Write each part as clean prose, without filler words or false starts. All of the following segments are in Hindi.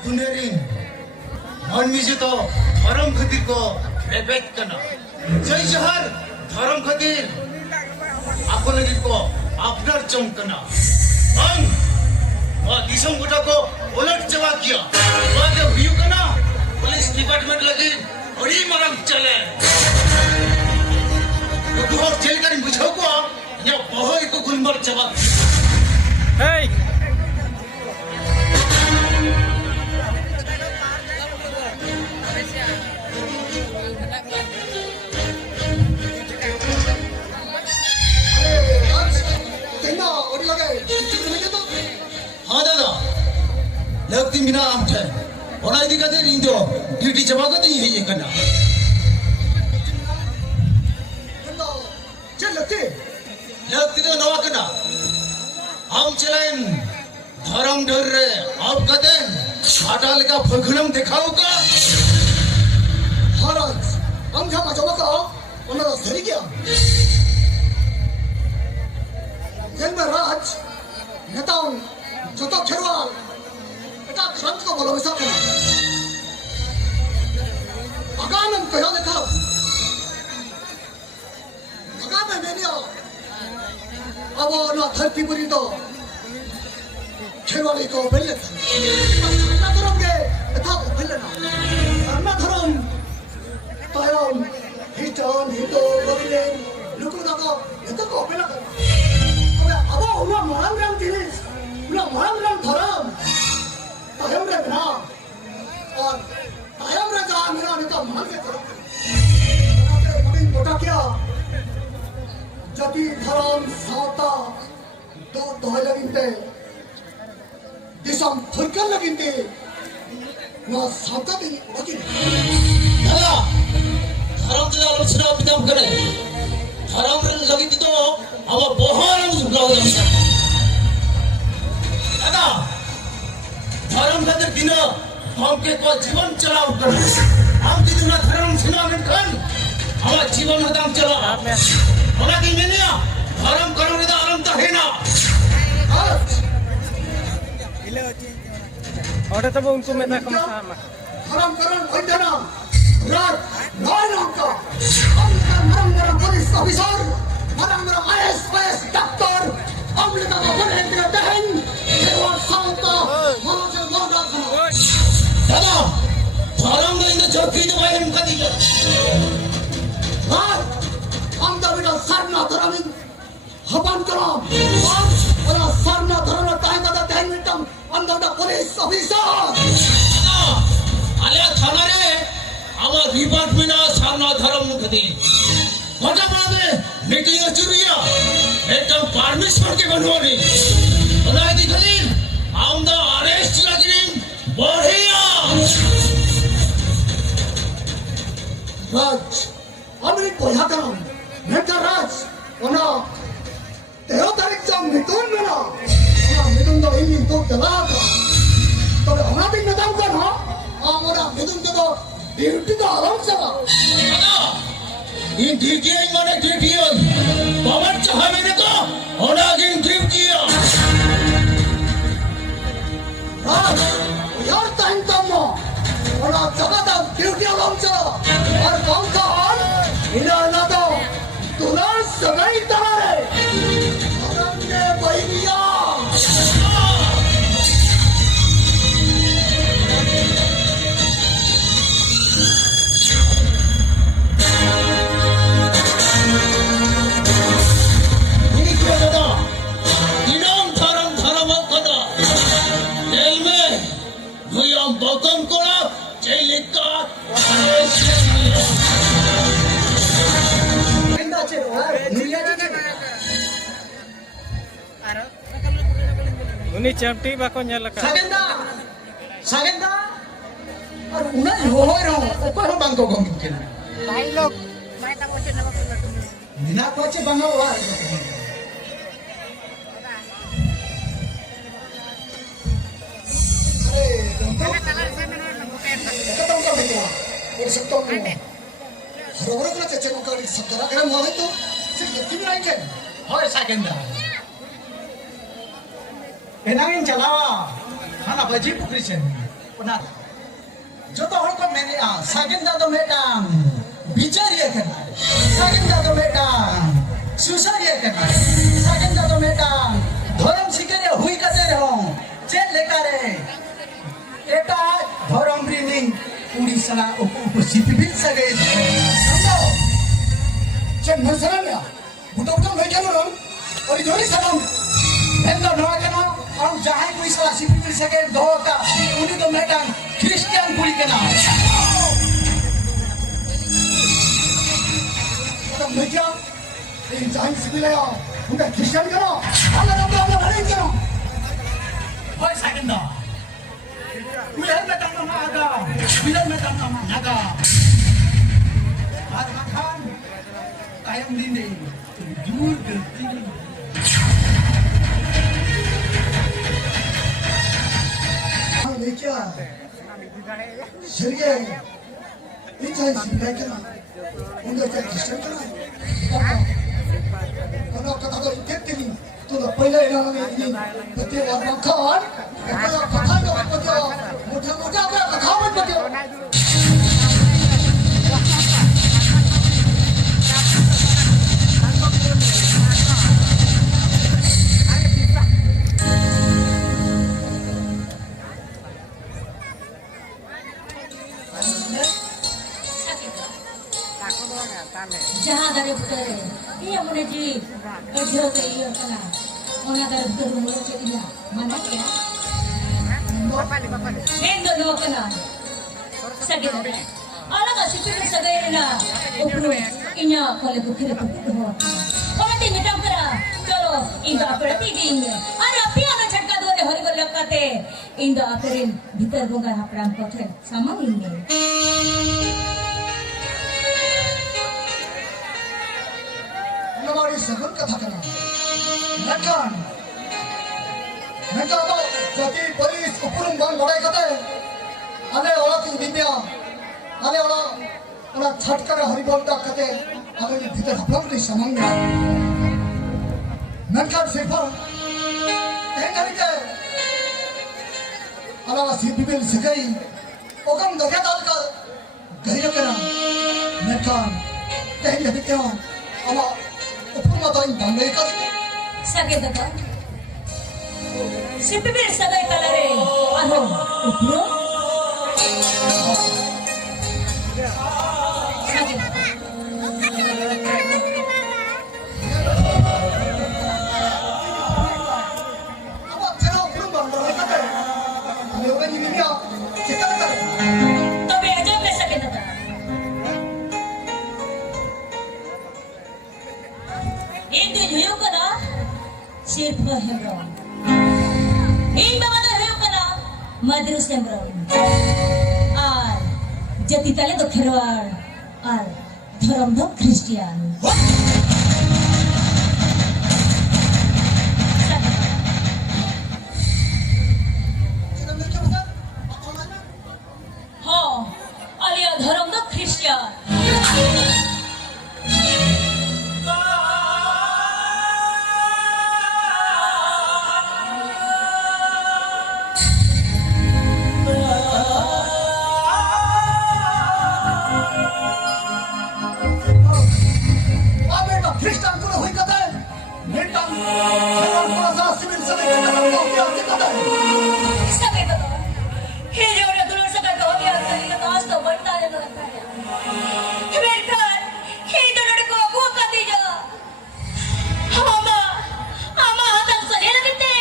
दुनियारी मनमी तो धर्म खातिर को रेबेट करना जय जहर धर्म खातिर आपको लगी को अपना चमकना वह दिसम गुटा को उलट जवाब किया वह जब व्यू करना पुलिस डिपार्टमेंट लगी बड़ी मरम चले तो बहुत जेल कर बुझाओ को या बहुत को गुलमर जवाब Hey! हाँ दादा लगती बिना आम थे और आई दिखा दे इंदो ड्यूटी जमा कर दी है ये करना चल लगती तो नवा करना हम चलाएं धर्म डर रहे आप कहते छाटा लेका फलखनम दिखाओगा महाराज हम जमा जमा का उन्होंने सही किया जन्म राज नेताओं जो तो खेरवाल बेटा धर्म को बोलो वैसा करना अगानम कहो देखा अगान में नहीं अब ना धरती पूरी तो खेरवाली को बेले सरना धर्म के था को बेले ना सरना धर्म तायम हिटन हिटो बगले लुकु ना को बेला करना अब उन्हें महान रंग जिनिस उन्हें महान रंग धर्म तायम रे ना और तायम रे जा मेरा नेता महान के धर्म बड़ी मोटा क्या जति धर्म सावता तो लगिनते दिसम फुरकल लगिनते वह सावता भी लगिन दादा धर्म जो आलोचना पिताम करे धर्म लगिन तो अब बहुत जुगला हो जाता दादा धर्म खातिर दिन हम के को जीवन चलाओ कर हम दिन ना धर्म सुना में खन हमारा जीवन हदम चला हमारा दिन में ना धर्म करो नहीं तो आराम तो है ना और तब उनको मैं कम था धर्म करण होता ना रात नाम का हम का मरम पुलिस ऑफिसर मरम आईएएस डॉक्टर हम लिखा को बने तेरे बहन देवर सावता मनोज मोदा दादा धर्म में इन्हें चौकी तो भाई हम कदी हम तो बिना सरना धर्म हवन करो और सरना धर्म टाइम का टाइम मिटम अंदर पुलिस ऑफिसर आले थाना रे आवर डिपार्टमेंट आ सरना धर्म मुखदी बड़ा बड़ा मीटिंग चुरिया एकदम परमिशन के बनवानी बनाई दी खलील हम द अरेस्ट लगिन बढ़िया राज अमृत बोया काम मेरा राज ओना तेरो तारीख जम मिथुन में ना ओना मिथुन तो इन तो दला का तो ओना दिन में दाम कर हाँ ओना मिथुन तो ड्यूटी तो आराम से दादा इन ड्यूटी माने ड्यूटी बाबर चाहा मैंने को ओना इन ड्यूटी राज यार टाइम कम हो ओना जगह दा ड्यूटी आराम से और कौन सा और इना ना तो तुलार सगाई तारे अरंगे बहिया बकम कोड़ा जेल का उन्हीं चमटी बाको न्याला का सागेंदा और उन्हें होय रहो ऊपर हम बांको गंग के भाई लोग मैं तक वचन न बकल बिना कोचे बंगा हुआ Orang-orang kena cecek kali sekarang kena mau itu, cecek kimi lain kan? Hoi sagenda. Enangin calawa, mana baju pukrisen. ᱚᱱᱟ ᱡᱚᱛᱚ ᱦᱚᱲ ᱠᱚ ᱢᱮᱱᱮᱜᱼᱟ ᱥᱟᱜᱮᱱ ᱫᱟ ᱫᱚ ᱢᱤᱫᱴᱟᱝ ᱵᱤᱪᱟᱹᱨᱤᱭᱟᱹ ᱠᱟᱱᱟᱭ ᱥᱟᱜᱮᱱ ᱫᱟ ᱫᱚ ᱢᱤᱫᱴᱟᱝ ᱥᱩᱥᱟᱹᱨᱤᱭᱟᱹ ᱠᱟᱱᱟᱭ ᱥᱟᱜᱮᱱ ᱫᱟ ᱫᱚ ᱢᱤᱫᱴᱟᱝ ᱫᱷᱚᱨᱚᱢ ᱥᱤᱠᱟᱹᱨᱤᱭᱟᱹ ᱦᱩᱭ ᱠᱟᱛᱮ ᱨᱮᱦᱚᱸ ᱪᱮᱫ ᱞᱮᱠᱟᱨᱮ ᱮᱴᱟᱜ ᱫᱷᱚᱨᱚᱢ ᱨᱤᱱᱤᱡ ᱠᱩᱲᱤ ᱥᱟᱞᱟᱜ ᱩᱠᱩ ᱥᱤᱯᱤᱵᱤᱞ ᱥᱟᱹᱜᱟᱹᱭ ᱪᱮᱫ ᱢᱮᱱ ᱥᱟᱱᱟᱭᱟ ᱵᱩᱴᱟᱹ ᱵᱩᱴᱟᱹ ᱞᱟᱹᱭ ᱡᱟᱹᱨᱩᱲ ᱟᱹᱰᱤ ᱡᱳᱨᱤ ᱥᱟᱱᱟᱢ ᱢᱮᱱᱫᱚ ᱱᱚᱣᱟ ᱠᱟᱱᱟ ᱟᱢ ᱡᱟᱦᱟᱸᱭ ᱠᱩᱲᱤ ᱥᱟᱞᱟᱜ ᱥᱤᱯᱤᱵᱤᱞ ᱥᱟᱹᱜᱟᱹᱭ ᱫᱚᱦᱚ ᱠᱟᱜ उन्हीं तो मैडम क्रिश्चियन कुड़ी के नाम तो मैं क्या इन जाइन सिविल है उनका क्रिश्चियन करो अगर हम लोग लड़ाई करो भाई सेकंड दा विलन में तंग ना आगा विलन में तंग ना आगा आज खान कायम दिन नहीं दूर करती क्या शरीय इंसान सिंपल क्या उनका क्या क्रिश्चियन क्या kalau kata tu ikat ni tu dah pernah ini betul orang kan kalau kata tu betul mudah-mudah apa kata pun betul जहाँ dari putar, iya mana ji, kerja ke iya kana, mana dari putar mula ceknya, mana ya? Endo dua kana, sakit ada. Alah kasih pilih sebagai na, upru, inya kalau bukit bukit dua. Kalau ti minta kera, kalau indah berarti dia. Ada piano cakap dua deh hari berlakate, indah aperin, bitar bunga hapram kotor, sama ini. हमारी सफर कथा करना नटकान नटका तो जाति पुलिस उपरुम बांग बड़ाई कते आने वाला की दिव्या आने वाला छटकर हरिबोल तक कते आने भीतर हपलम नहीं समंगा नटकान सेफर कहीं कहीं के आला सिबिबिल सगई ओकम दगे दाल का गहिर करना नटकान कहीं कहीं के आला उपमा तो इन बंदे का sakit apa? Sipipir sagai kalare, ano upro? Sakit. apa cara उपरुम बंदे का हमें ओके नहीं मिला कितना करे Tapi aja me sakit apa? Itu hiu kana, sirpa hebron. Ini bawa tu hiu kana, madrus hebron. Ar, jati tali tu kherwar, ar, dharam tu Christian. kita mereka bukan apa mana Ha, alia dharam tu Christian. Abe ka Kristen ko hoy katay netang kailan ko sa civil sa kata ko katay Sakit apa? Hidup udah dulu sakit kau biar kali kata astro berita yang berita. Mereka hidup udah kau aku katanya. Ama hatang saja kita.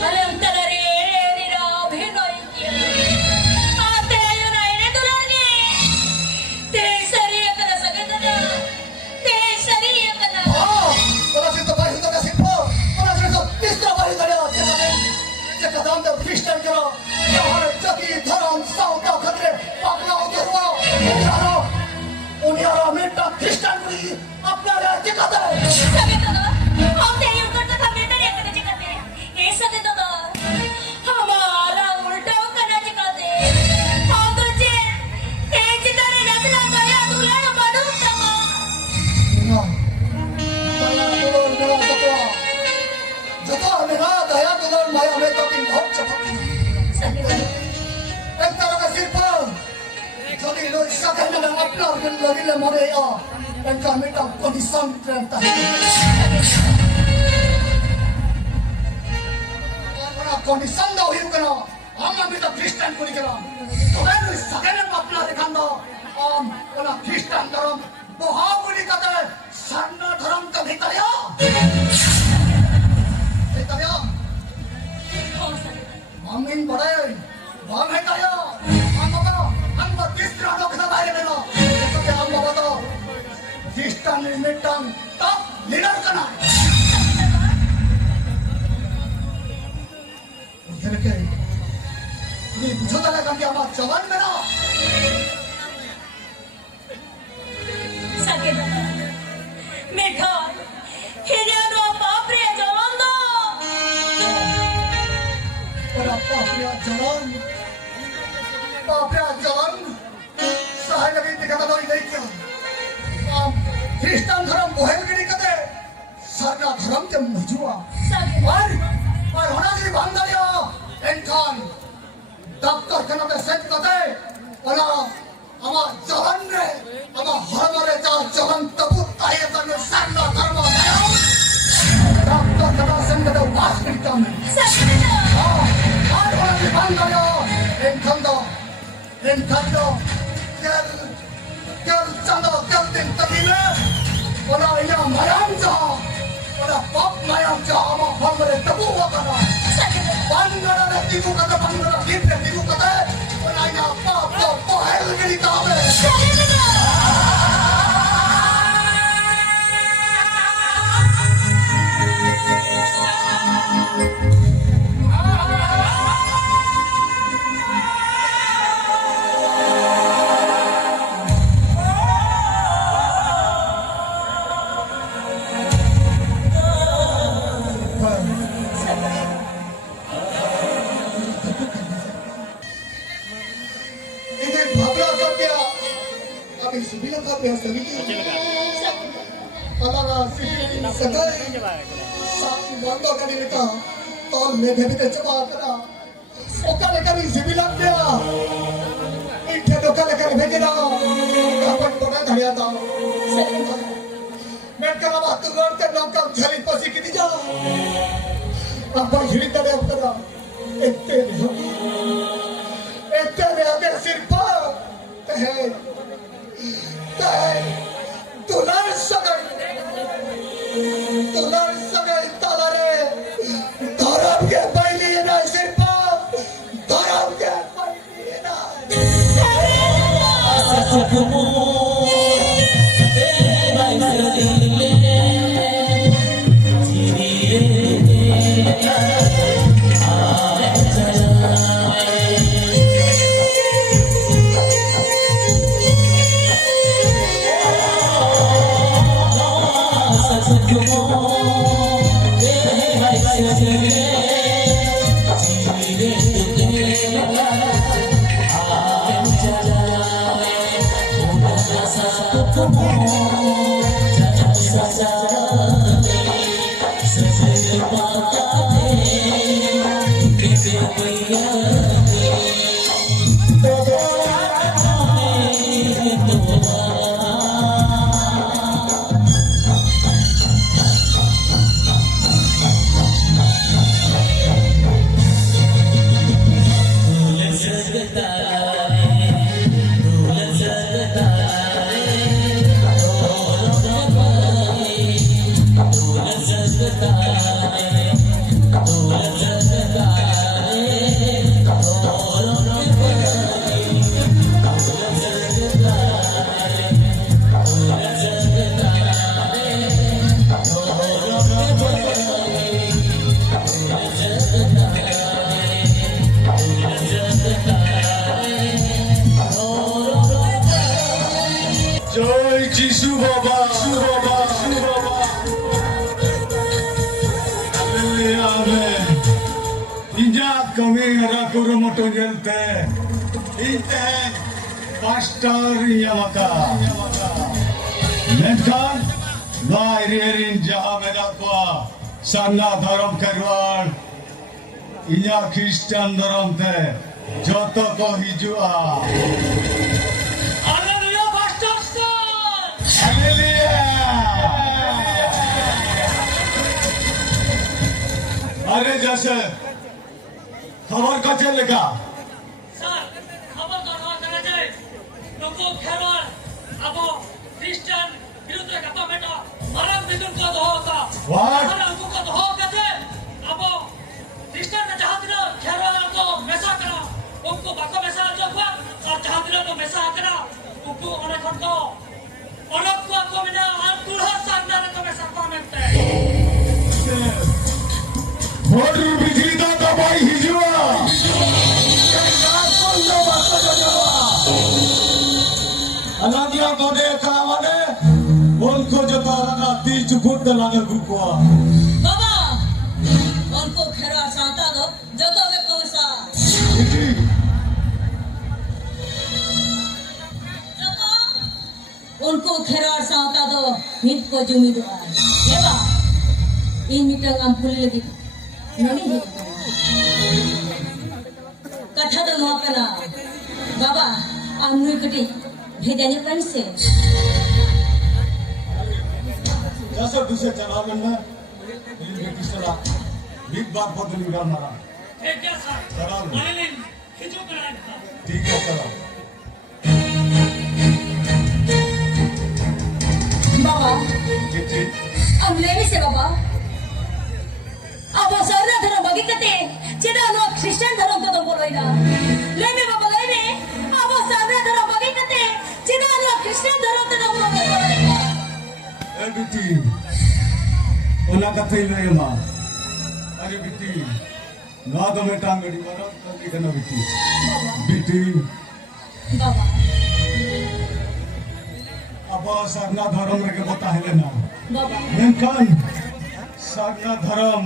Alam talari ni dah bhinoi kia. Ate ayo na ini tu lagi. Tesari akan sakit ada. Tesari akan. oh wala sito bahay to kasi po wala sito istra bahay to sa kadam da Kristen ko yahan jati dharam sao ka khatre apna to huwa chalo uniara meta Kristen ko apna राज्य katay sakit ada. Om teh yung kerja kami tadi yang kita cakap ni. Sakit ada. Hamaरा उल्टा करना चिकाते. हम तो जे cita ni nasla kaya tulan badu sama. daya tulon mera tatwa jato mera daya tulon maya me to kin bhok chapaki sakay na ng aplar ng lagi na Maria. Dan kami ang kondisyon renta. Wala kondisyon daw yung kano. Ang kami ang Christian ko ni kano. Kaya sakay ng aplar ni kano. Wala Christian darom. Buhaw ko ni kate. Sana darom ka hitarya. Hitarya. Oh, sakit. Mangin baray. Bang hitarya. Ang mga. Ang mag-distra na kasabay na. Kaya ang mga to. Distan ni Mitang. Top leader ka na. 이렇게 우리 무서달라 관계 아마 저만 매너 Sakit na. Mika, hindi ano ang papri at Jolando. para papria jalan sahai lagi dikata doi nahi kya Kristan dharam bohel giri kate sarna dharam ke mujua Sakit na. और होना जी बांधरिया एंखान दफ्तर कनाते सेट कते ओला आमा जलन रे आमा हरमरे जा जलन तबु ताये तने सरना धर्म गयो दफ्तर कना संगते वास करता में Sakit na. और होना जी बांधरिया एंखान दो कर चंदो कर दिन तकी में ओला या मयाम जा ओला पप मयाम जा आमा हरमरे तबु वकना Sakit na. Bangara tibu kata bangara kita tibu kata penanya apa pohel gini kami. Sakit na. Ini babla kapya, kami sembilan kapya sedikit. Alaga sih sedai, sapi bangga kami kita, tol medhe medhe coba kena. Okale kami sembilan dia, ini dokale kami bejena, kapan bola dhariya tau. Mereka nama tuan kan nongkam jari pasi kiti jauh. Apa hidup dari apa? Ette में अगर सिर्फ तुलार सगाई तालारे धरम के पहले ना सिर्फ धरम के पहले ना জয় যিশু বাবা Injak kami ada kurumoto jelte, inte pastor yamaka. Menkan, lahir jaha medakwa sana dharam karwan, injak Kristen dharam te, joto ko hijua. আল্লাহর अरे जैसे खबर का चल लेगा স্যার খবর তো নয় জানা যায় নকো খেলোয়াড় আবো খ্রিস্টান বিরুদ্ধে কাপা বেটা মারাম বিদুন কো দহতা What? আর উनको को दहो कहते আবো খ্রিস্টান ने जहां दिनो खेलोয়াড় को मेसा करा उनको बाको मेसा जो हुआ और जहां दिनो को मेसा करा उनको अनेक को अनेक को बिना और तुलहा सामने को मेसा पामेंते मोटर बिजली दा दबाई हिजुआ अलागिया बदे कामने उनको जो तारा ती चुकुट लागे गुकुआ बाबा उनको खेरा सांता दो जो तो वे कोसा उनको खेरा सांता दो हित को जुमी दो ये बा इन मिटंग am पुली लगी नहीं है कथा दो मापना बाबा आमनुई कटी भेजाने कन से जैसे दूसरे चला लेना ये बेटी सला बिग बात पर दिन उड़ा मारा ठीक है सर चला मालिन खिचो कराएगा ठीक है चला बाबा ठीक अंग्रेजी से बाबा अब सारा धर्म बघितले चिदा नो ख्रिश्चन धर्म तो बोलोयना लेने बाबा लेने अब सारा धर्म बघितले चिदा नो ख्रिश्चन धर्म तो बोलोयना ए बेटी ओना कथे नहीं मां अरे बेटी ना तो मैं टांगड़ी मारा कर करना बेटी बेटी बाबा अब साधना धर्म रे के बता है लेना बाबा मेनकान साधना धर्म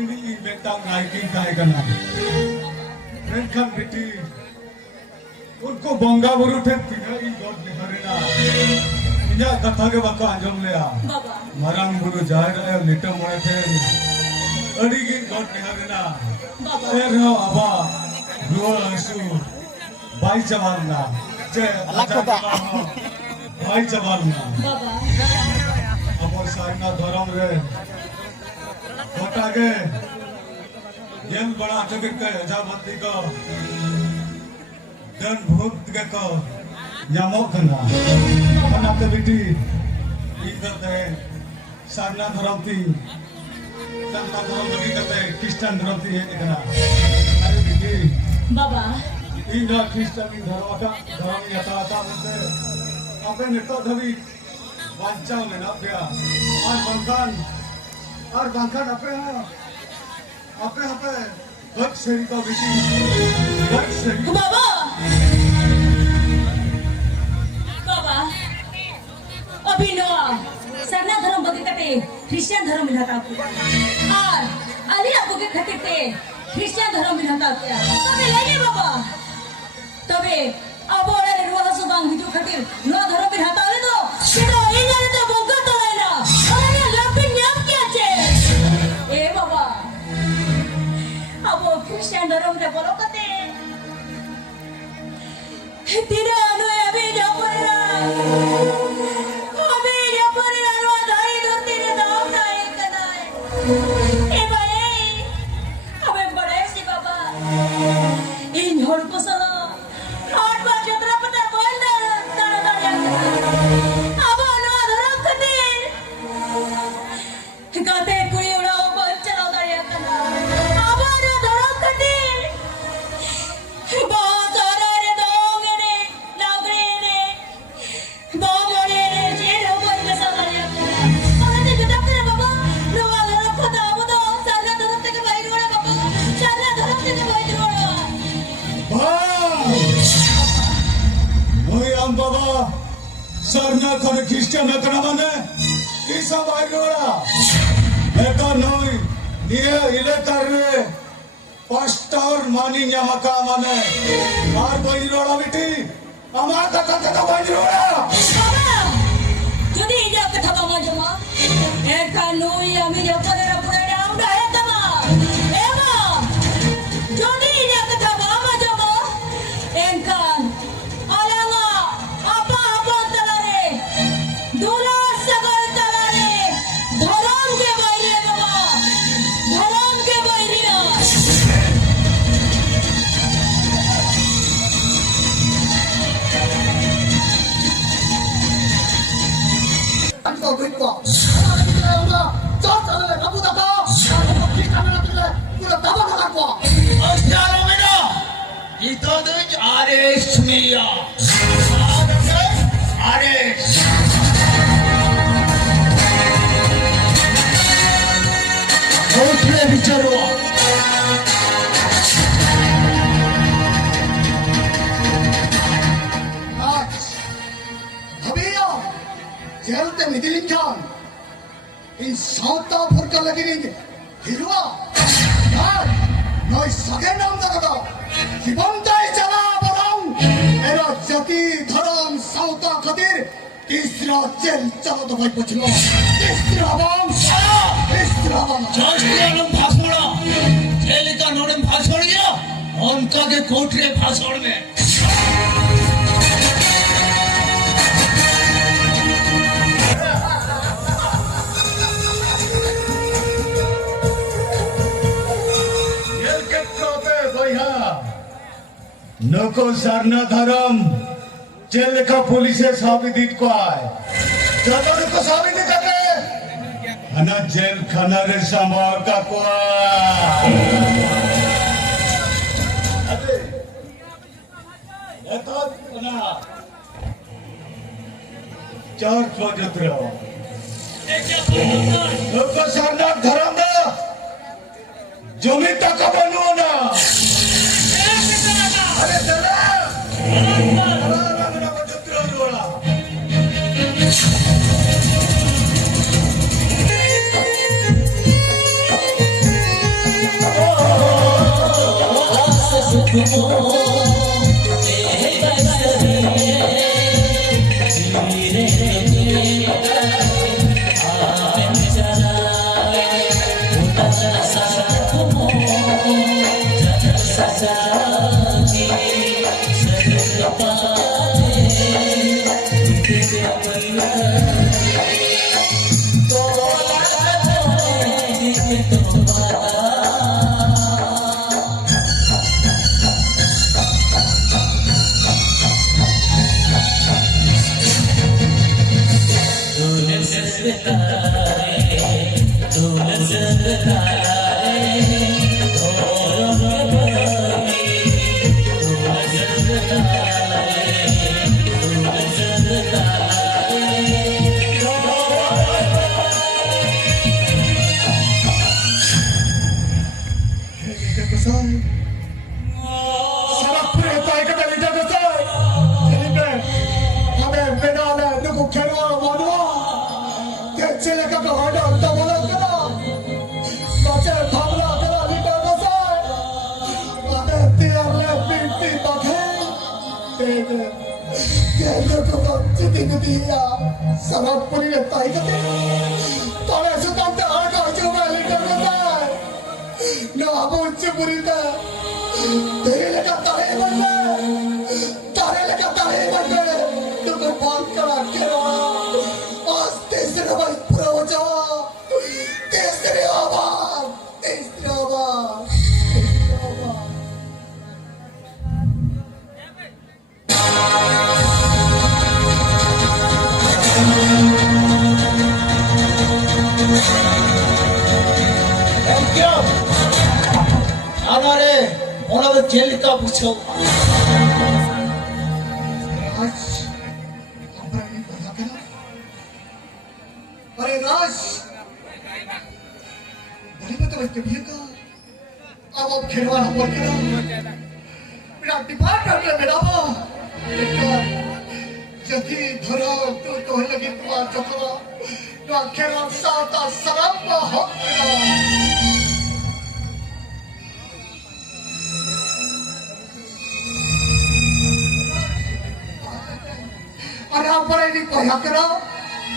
ini betang naiki kai kana मेनकान बेटी उनको बंगा बुरु थे तिना ई गॉड निहरेना इना कथा के बाको आंजम लेया बाबा मारांग बुरु जाय रे लिटम मोए थे अड़ी की गॉड निहरेना बाबा ए रो अबा रो हसु बाई जवालना जे बाई जवालना बाबा अब साधना धर्म रे बतागे येन बड़ा जगत के हजामती को दन भूत के को यामो खना खना ते बेटी इधर ते साधना धर्म थी संता धर्म लगी करते क्रिश्चियन धर्म थी ये देखना अरे बेटी बाबा इधर क्रिश्चियन धर्म का धर्म यथाता बोलते अपने नेता धरी वांचा में ना पिया और बंकान अपने गट सेरी का बेटी गट सेरी बाबा बाबा अभी नो सरना धर्म बघितले ख्रिश्चन धर्म मिळता और अली आपको के खातिर ते ख्रिश्चन धर्म मिळता क्या तबे लेने बाबा तबे अब ओरे रुवा सुबांग हिजो खातिर नो धर्म मिळता आले तो केडो इनारे तो बोंगा तो लेना अरे लपिन न्याप क्या छे ए बाबा अब ख्रिश्चन धर्म ते बोलो कते tidak anu abi japura anu dai do tidak tahu dai kanai bae abe bade si baba in hor ko sala aat ba jatra pata bol da tana da abo anu dharam khatir kate kuri ura bol chala da ya kana abo anu dharam khatir bahut sara re dongere nagre dongere je robot ke samanya ate kita kare baba roa dharam khata abo to sara dharam te ke bai roa baba sara dharam te ke bai roa ओए हम बाबा सरना करे क्रिश्चियन हकना माने ईसा भाई रोड़ा मैं तो नई ये इले कर रे पास्टर मानी न्यामका माने और भाई रोड़ा बेटी हमार कथा कथा भाई रोड़ा Baba, যদি এই যে কথা বাবা জমা একা নই আমি যখন পুরো ডাউন হয়ে তমা এবা যদি এই যে কথা বাবা জমা একা আলাঙ্গা আপা আপা তলারে Arrest me, arrest. कोर्ट में विचारो आज भैया जेल ते मिदिलिन खान इन साउता फुरका लगी नहीं हिरवा यार नई सगे नाम दादा जीवनताई चला बराऊ मेरा जाति धर्म साउता खातिर तीसरा जेल चलो तो भाई बचलो तीसरा बाम जज दियालम भाषण जेल का नोडम भाषण गया उनका के कोर्ट रे भाषण में जेल के टोपे भैया नको सरना धर्म जेल का पुलिस साबित को आए जब उनको साबित करते अना जेल खाना रे संभाल का को चार प्रोजेक्ट रहो नको सरना धर्म दा जमीन तक बनू ना अरे चला सरपरी ताई कते तोले सुतम ते आ का जुबा लीटर में ना बोच पुरीता तेरे लगा ताहे बनले तुमको बात करा के आज तीसरे बार पूरा हो जा तीसरे आवाज जेल का पूछो अरे राज बड़ी मत बच्चे भी का अब खेलवाना बोल के मेरा डिपार्टमेंट में मेरा वो जति धरो तो लगी तुम्हारा चतरा तो खेलवा साता सरम हो अरे आप पर नहीं कोई हक ना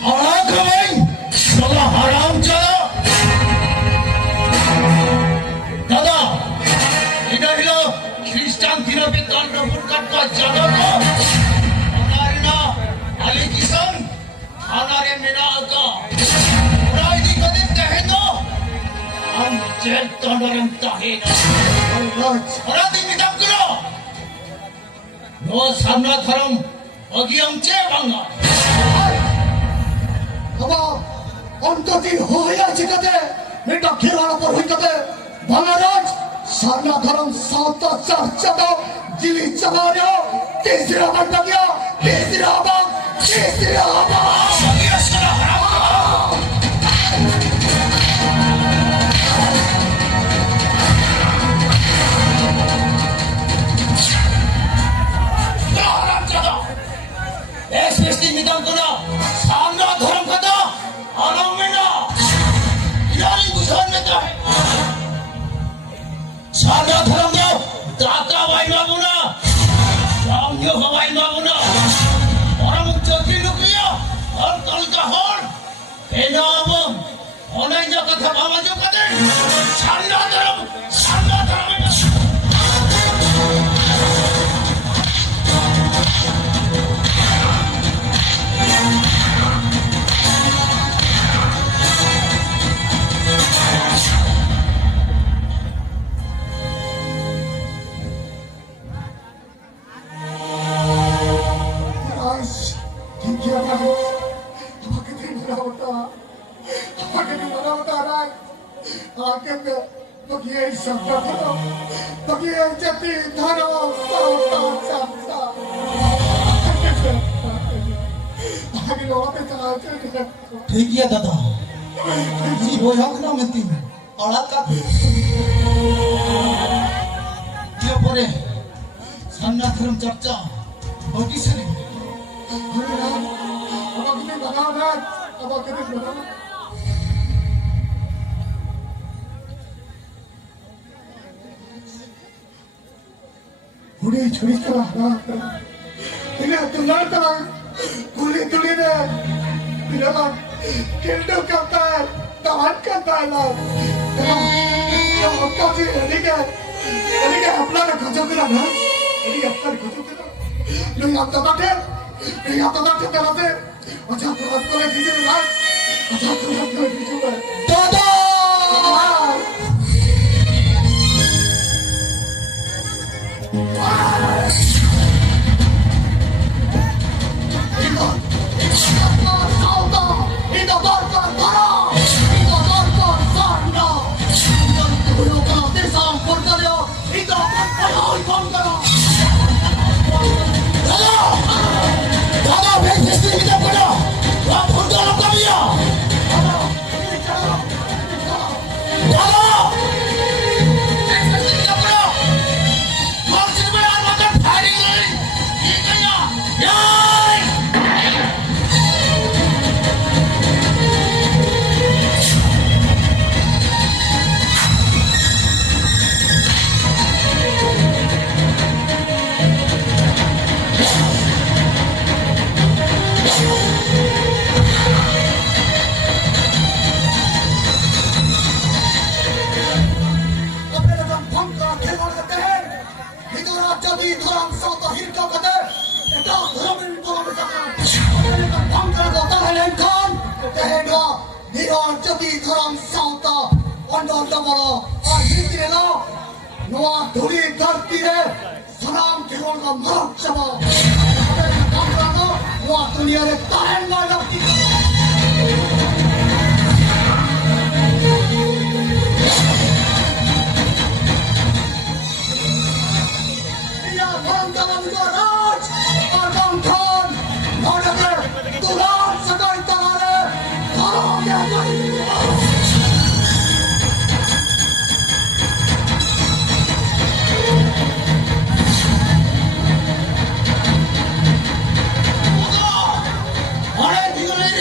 हराम भाई साला हराम चला दादा इधर हिलो ख्रिस्टान दिनों पे कान रफुल कट का जादव को हमारे ना अली किशन हमारे मेरा का राय दी कदम कहे तो हम जेल तंडरम ताहे ना हरा दी मिटाम करो नो सामना धर्म अगी आमचे बांगा अब अंतती होया जिकते मेटा खेलवाना पर होई कते बांगाराज sarna dharam sauta charchado jili chamario tisra bandagya tisra सादा धर्म दो दाता भाई बाबूना जामियो हवाई बाबूना और मुझे की नुकलिया और कल का होर केनाम होने जो कथा बाबा जो कथे सादा धर्म ठीक है दादा जी वो हक ना मिलती है और का ये परे सन्ना धर्म चर्चा होती से नहीं उड़ी छुरी करा इन्हें तुलार करा कुली तुली ने इन्हें किल्डो करता है तवान करता है लोग ये मक्का जी एलिगे अपना ने खजो करा ना एलिगे अपना ने खजो करा लोग यहाँ तो बैठे तेरा से अच्छा तो रात को ले खींचे ना अच्छा तो रात को ले खींचे दादा दुनिया में तारन वाला अरे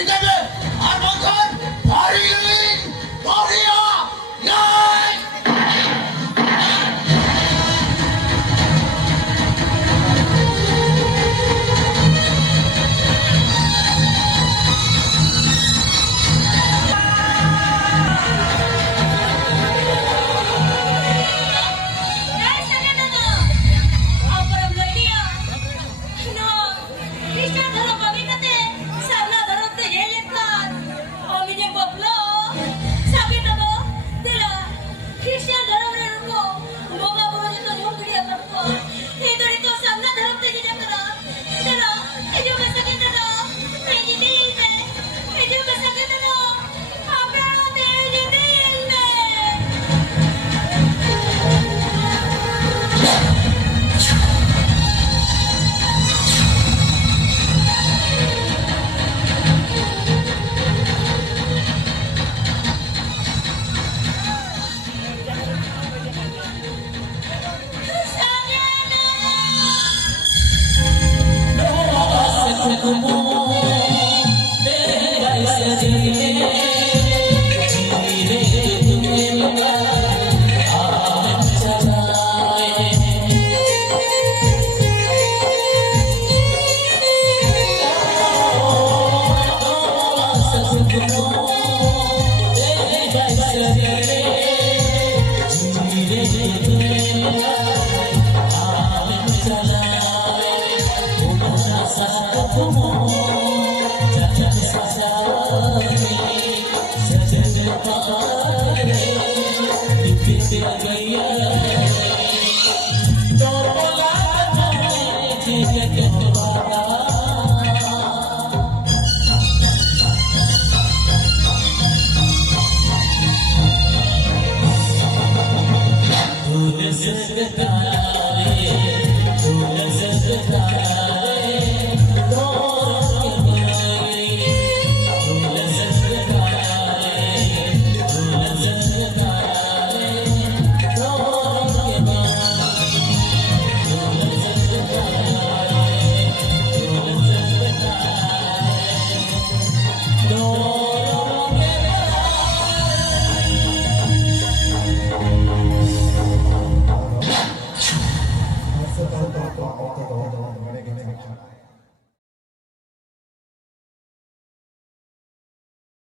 Gini, gini.